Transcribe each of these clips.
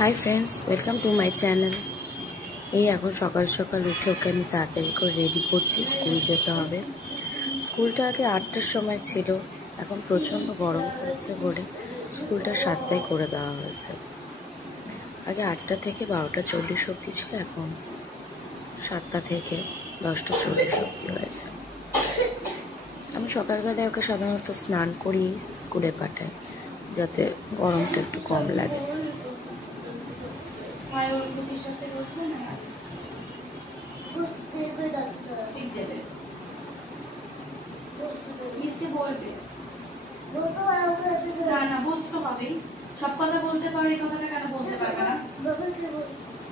Hi friends, welcome to my channel. এই এখন সকাল সকাল উঠে ওকে আমি তাড়াতাড়ি করে রেডি করছি, স্কুল যেতে হবে। স্কুলটা আগে 8টার সময় ছিল, এখন প্রচণ্ড গরম পড়েছে বলে স্কুলটা 7টায় করে দেওয়া হয়েছে। আগে 8টা থেকে 12টা 40 অবধি ছিল, এখন 7টা থেকে 10টা 40 অবধি হয়েছে। আমি সকালবেলায় ওকে সাধারণত স্নান করিয়ে স্কুলে পাঠাই, যাতে গরমটা একটু কম লাগে। সব কথা বলতে পারো, এই কথাটা কেন বলতে পারবে না?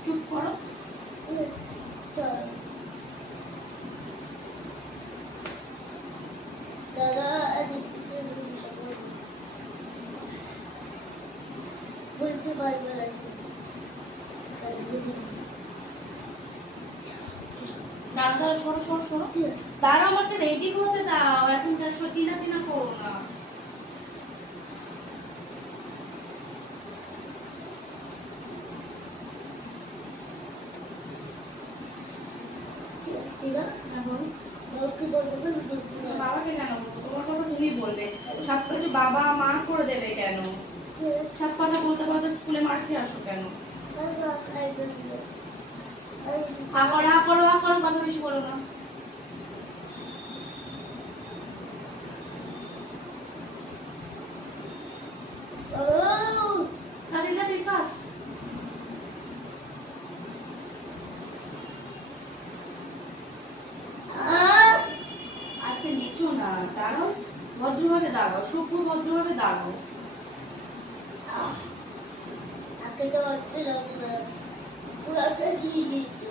চুপ করো। বলতে পারবে না, দাঁড়া দাঁড়া, সরো সরো সরো, দাঁড়া, আমাকে রেডি হতে দাও। এখন টিনা টিনা করো না। বাবাকে কেন বলবো? তোমার কথা তুমি বলবে, সবকিছু বাবা মা করে দেবে কেন? সব কথা বলতে বলতে স্কুলে মার খেয়ে আসো কেন? কথা বেশি বলো না। আজকে নিচু না, দাঁড়াও, ভদ্রভাবে দাঁড়াও, সভ্য ভদ্রভাবে দাঁড়াও। তো হচ্ছে পুরাটা দিয়ে দিয়েছে।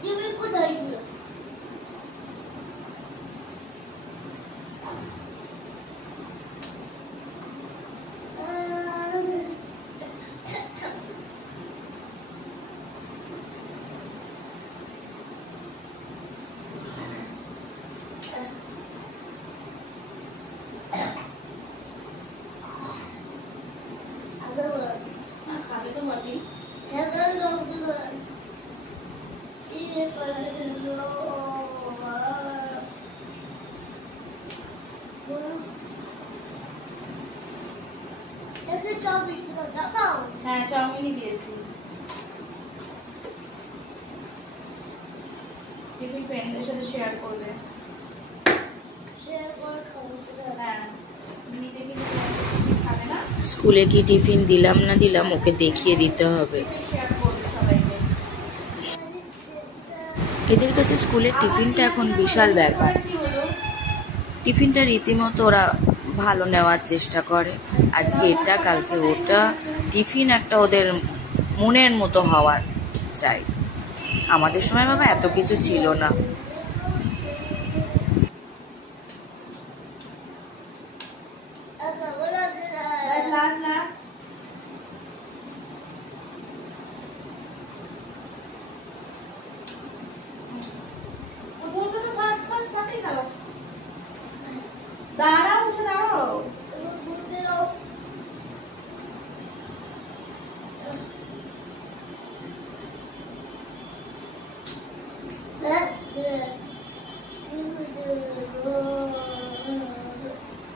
তুমি কোথায় গেল? খাবে তো বটেই। হ্যাঁ, চাউমিনই দিয়েছি। টিফিন ফ্রেন্ডদের সাথে শেয়ার করবে। স্কুলে কি টিফিন দিলাম না দিলাম ওকে দেখিয়ে দিতে হবে। এদের কাছে স্কুলের টিফিনটা এখন বিশাল ব্যাপার। টিফিনটা রীতিমতো ওরা ভালো নেওয়ার চেষ্টা করে, আজকে এটা কালকে ওটা। টিফিন একটা ওদের মনের মতো হওয়ার চাই। আমাদের সময় বাবা এত কিছু ছিল না। দাঁড়াও, উঠে দাঁড়াও।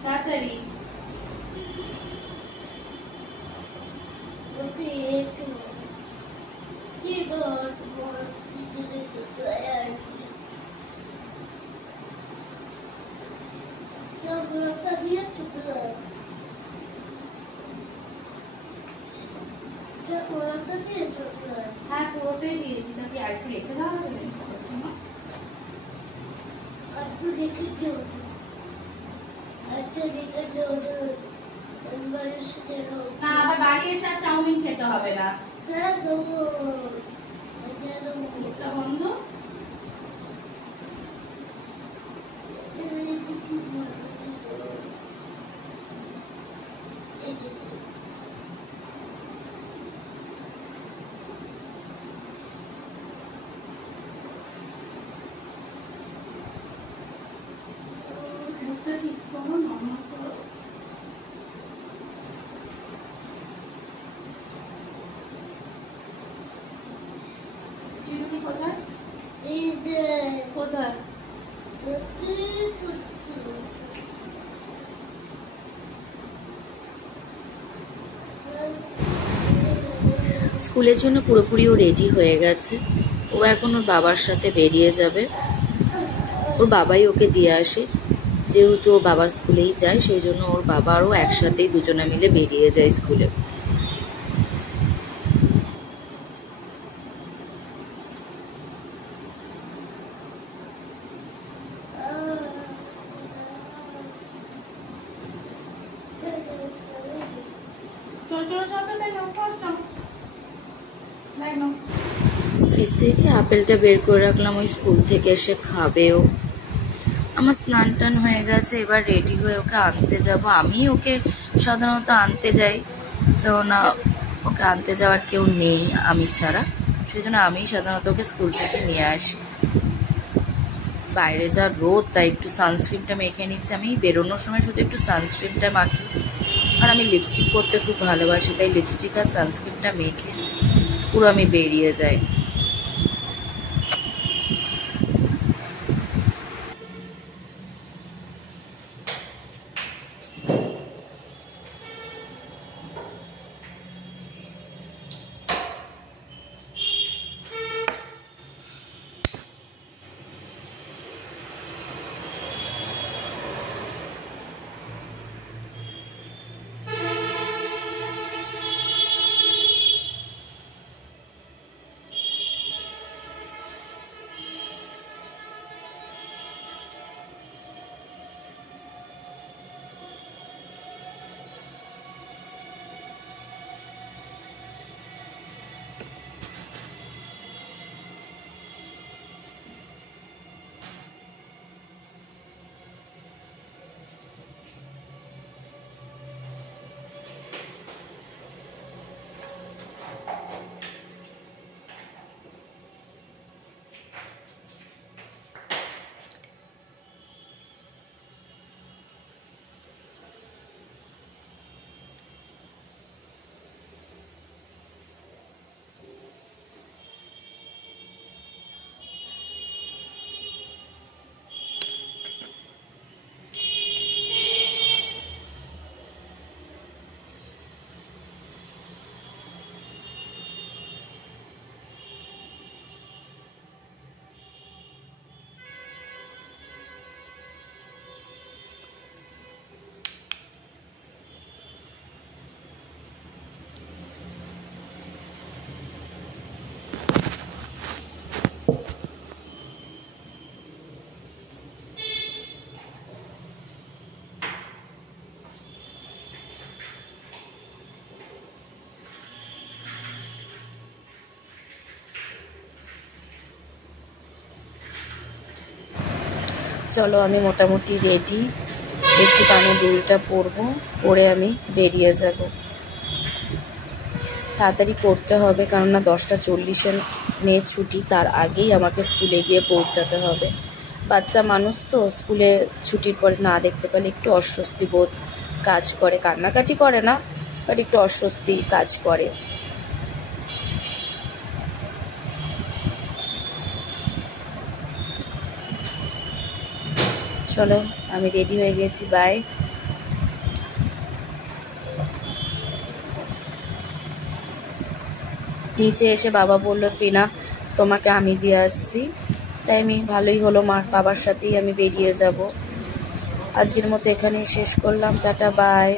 তাড়াতাড়ি হ্যাঁ, পুরোটাই দিয়েছি। নাকি আর একটু রেখে দেওয়া হবে? না, আবার বাড়ি এসে আর চাউমিন খেতে হবে না। বন্ধ। মুখটা ঠিক করো, নরমাল করো। চিরুনি কোথায়? এই যে কোথায়? স্কুলের জন্য পুরোপুরিও রেডি হয়ে গেছে। ও এখন ওর বাবার সাথে বেরিয়ে যাবে। ওর বাবাই ওকে দিয়ে আসে, যেহেতু ও বাবার স্কুলেই যায়, সেই জন্য ওর বাবারও একসাথেই দুজনে মিলে বেরিয়ে যায় স্কুলে। ফ্রিজ থেকে আপেলটা বের করে রাখলাম, ওই স্কুল থেকে এসে খাবেও। আমার স্নান টান হয়ে গেছে, এবার রেডি হয়ে ওকে আনতে যাব। আমি ওকে সাধারণত আনতে যাই, কেননা ওকে আনতে যাওয়ার কেউ নেই আমি ছাড়া, সেই জন্য আমি সাধারণত ওকে স্কুল থেকে নিয়ে আসি। বাইরে যা রোদ, তাই একটু সানস্ক্রিনটা মেখে নিচ্ছি। আমি বেরোনোর সময় শুধু একটু সানস্ক্রিনটা মাখি, আর আমি লিপস্টিক পরতে খুব ভালোবাসি, তাই লিপস্টিক আর সানস্ক্রিনটা মেখে পুরো আমি বেরিয়ে যাই। চলো, আমি মোটামুটি রেডি, একটু কানে দুলটা পরবো, পরে আমি বেরিয়ে যাব। তাড়াতাড়ি করতে হবে, কেননা 10:40 মেয়ের ছুটি, তার আগেই আমাকে স্কুলে গিয়ে পৌঁছাতে হবে। বাচ্চা মানুষ তো, স্কুলে ছুটির পরে না দেখতে পেলে একটু অস্বস্তি বোধ কাজ করে, কান্নাকাটি করে না, বাট একটু অস্বস্তি কাজ করে। চলো, আমি রেডি হয়ে গেছি, বাই। নিচে এসে বাবা বললো, ত্রিনা তোমাকে আমি দিয়ে আসছি, তাই আমি ভালোই হলো, মার বাবার সাথেই আমি বেরিয়ে যাব। আজকের মতো এখানেই শেষ করলাম, টাটা, বাই।